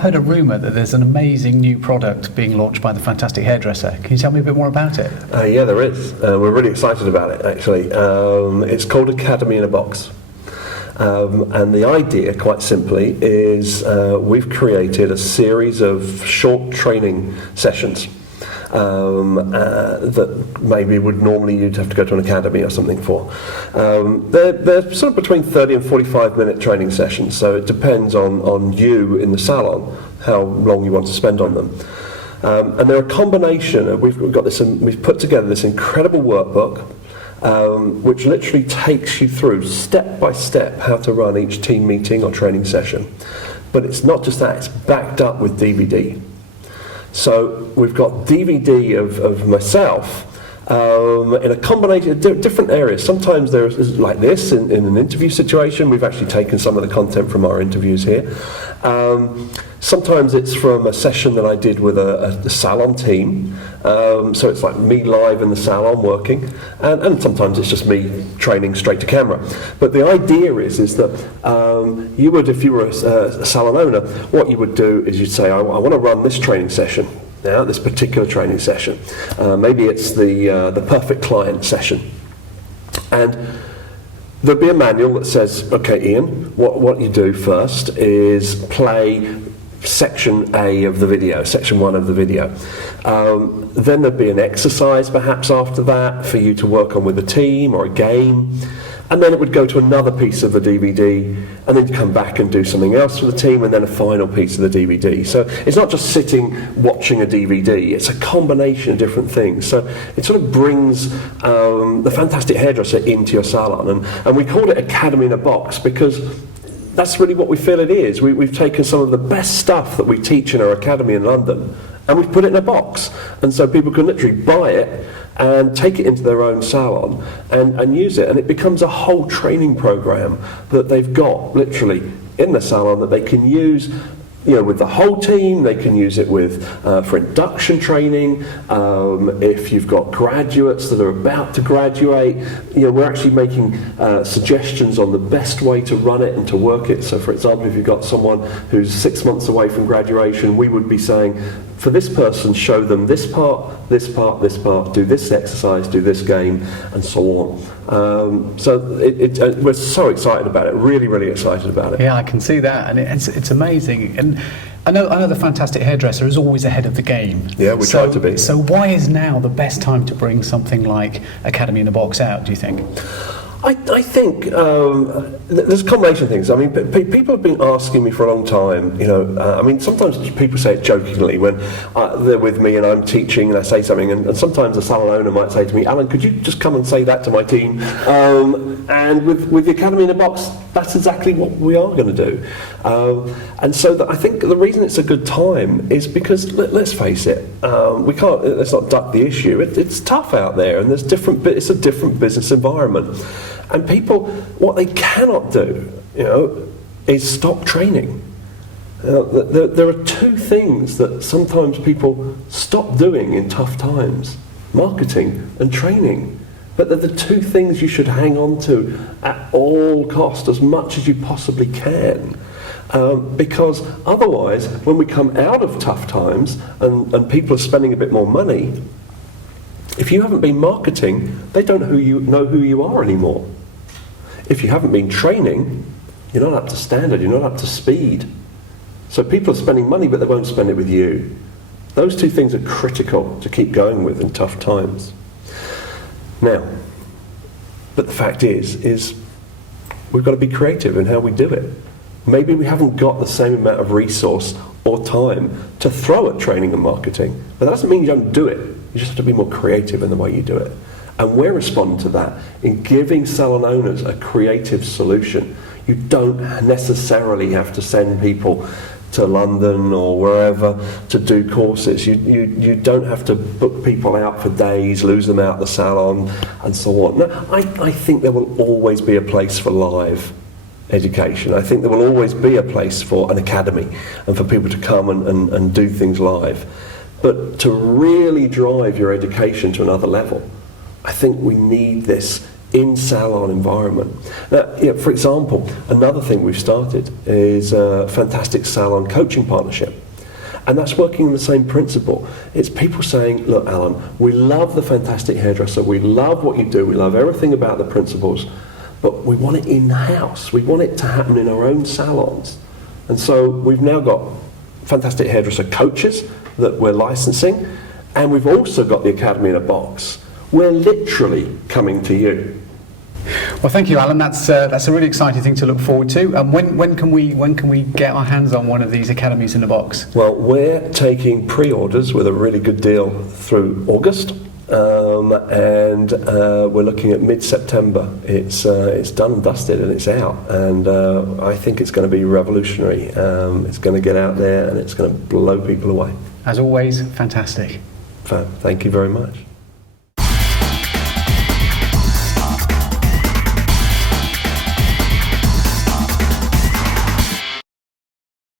I've heard a rumour that there's an amazing new product being launched by the Fantastic Hairdresser. Can you tell me a bit more about it? Yeah, there is. We're really excited about it, actually. It's called Academy in a Box. And the idea, quite simply, is we've created a series of short training sessions that maybe would normally you'd have to go to an academy or something for. They're sort of between 30 and 45-minute training sessions, so it depends on you in the salon how long you want to spend on them. And they're a combination of, we've put together this incredible workbook which literally takes you through step by step how to run each team meeting or training session. But it's not just that, it's backed up with DVD. So we've got DVD of myself in a combination of different areas. Sometimes there's like this in an interview situation. We've actually taken some of the content from our interviews here. Sometimes it's from a session that I did with a salon team. So it's like me live in the salon working, and sometimes it's just me training straight to camera. But the idea is that you would, if you were a salon owner, what you would do is you'd say, I want to run this training session now, this particular training session. Maybe it's the perfect client session. And there'd be a manual that says, okay, Ian, what you do first is play section A of the video, section 1 of the video. Then there'd be an exercise perhaps after that for you to work on with a team or a game. And then it would go to another piece of the DVD, and then come back and do something else for the team, and then a final piece of the DVD. So it's not just sitting watching a DVD, it's a combination of different things. So it sort of brings the Fantastic Hairdresser into your salon. And we called it Academy in a Box because that's really what we feel it is. We've taken some of the best stuff that we teach in our academy in London, and we've put it in a box. And so people can literally buy it and take it into their own salon and use it, and it becomes a whole training program that they've got literally in the salon that they can use, you know, with the whole team. They can use it with for induction training. If you've got graduates that are about to graduate, you know, we're actually making suggestions on the best way to run it and to work it. So, for example, if you've got someone who's 6 months away from graduation, we would be saying, for this person, show them this part, this part, this part, do this exercise, do this game, and so on. So we're so excited about it, really, really excited about it. Yeah, I can see that, and it's amazing. And I know the Fantastic Hairdresser is always ahead of the game. Yeah, we try to be. So why is now the best time to bring something like Academy in a Box out, do you think? I think there's a combination of things. I mean, people have been asking me for a long time, you know, I mean, sometimes people say it jokingly when they're with me and I'm teaching and I say something, and sometimes a salon owner might say to me, Alan, could you just come and say that to my team? And with the Academy in a Box, that's exactly what we are going to do. And so I think the reason it's a good time is because, let's face it, let's not duck the issue. It's tough out there, and it's a different business environment. And people, what they cannot do, you know, is stop training. There are two things that sometimes people stop doing in tough times: marketing and training. But they're the two things you should hang on to at all costs, as much as you possibly can. Because otherwise, when we come out of tough times and people are spending a bit more money, if you haven't been marketing, they don't know who you are anymore. If you haven't been training, you're not up to standard, you're not up to speed. So people are spending money, but they won't spend it with you. Those two things are critical to keep going with in tough times. Now, but the fact is we've got to be creative in how we do it. Maybe we haven't got the same amount of resource or time to throw at training and marketing, but that doesn't mean you don't do it. You just have to be more creative in the way you do it. And we're responding to that in giving salon owners a creative solution. You don't necessarily have to send people to London or wherever to do courses. You don't have to book people out for days, lose them out the salon, and so on. No, I think there will always be a place for live education. I think there will always be a place for an academy and for people to come and do things live. But to really drive your education to another level, I think we need this in-salon environment. Now, for example, another thing we've started is a Fantastic Salon coaching partnership. And that's working on the same principle. It's people saying, look, Alan, we love the Fantastic Hairdresser, we love what you do, we love everything about the principles, but we want it in-house. We want it to happen in our own salons. And so we've now got Fantastic Hairdresser coaches that we're licensing, and we've also got the Academy in a box. We're literally coming to you. Well, thank you, Alan. That's a really exciting thing to look forward to. And when can we get our hands on one of these academies in a box? Well, we're taking pre-orders with a really good deal through August, and we're looking at mid-September. It's done and dusted, and it's out. And I think it's going to be revolutionary. It's going to get out there, and it's going to blow people away. As always, fantastic. Thank you very much.